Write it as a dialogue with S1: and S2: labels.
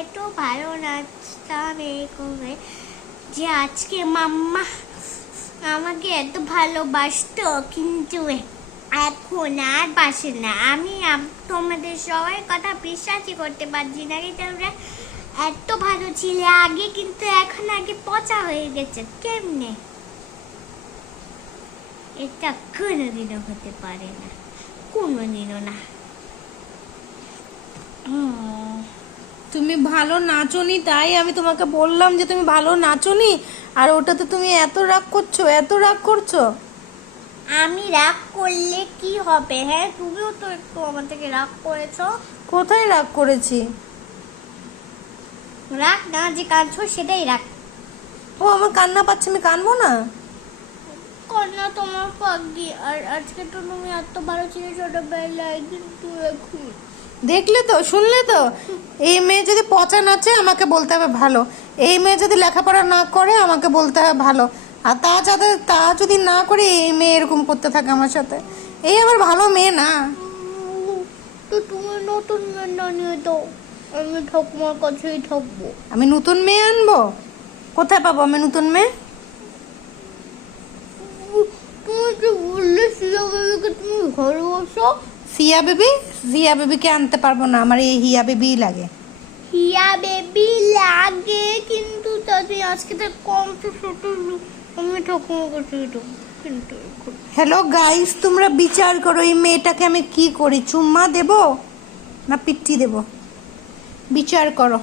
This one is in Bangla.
S1: এত ভালো নাচতাম এরকম যে আজকে মাম্মা আমাকে এত ভালোবাসতো, কিন্তু এখন আর বাসে না। আমি তোমাদের সবার কথা বিশ্বাসই করতে পারছি না কি তোমরা এত ভালো ছিলে। আগে কিন্তু এখন আগে পচা হয়ে গেছে, কেমনে? এটা কোনোদিনও হতে পারে না, কোনোদিনও না।
S2: তুমি ভালো নাচনি তাই আমি তোমাকে বললাম যে তুমি ভালো নাচনি আর ওটাতে তুমি এত রাগ করছ এত রাগ করছ।
S1: আমি রাগ করলে কি হবে? হ্যাঁ তুমিও তো একটু আমার থেকে রাগ করেছ।
S2: কোথায় রাগ করেছি?
S1: রাগ না যে কাঁদছো সেটাই রাগ।
S2: ও আমার কান্না পাচ্ছে আমি কানবো না?
S1: কন্যা তোমার পাগি আর আজকে তো তুমি এত ভালো ছিলে ছোটবেলায় কিন্তু এখন।
S2: দেখলে তো শুনলে তো? এই মেয়ে যদি পচা নাচে আমাকে বলতে হবে ভালো। এই মেয়ে যদি লেখাপড়া না করে আমাকে বলতে হবে ভালো। আর তা যাতে তা যদি না করে এই মেয়ে এরকম করতে থাকে আমার সাথে। এই আমার ভালো মেয়ে না।
S1: তো তুমি নতুন মেয়েটা নিয়ে তো আমি ঠাকুমার কাছেই থাকব।
S2: আমি নতুন মেয়ে আনব? কোথায় পাবো আমি নতুন মেয়ে
S1: তুমি যে বললে সিয়া বেবিকে তুমি ভালোবাসো
S2: সিয়া বেবি? জিয়া বেবিকে আনতে পারব না আমার এই হিয়া বেবি লাগে।
S1: হিয়া বেবি লাগে কিন্তু তাতে আজকে তো কম তো ছোট। আমি ঠাকুমার করছি কিন্তু
S2: হ্যালো গাইস তোমরা বিচার করো এই মেয়েটাকে আমি কি করি? চুম্মা দেব না পিট্টি দেব? বিচার করো।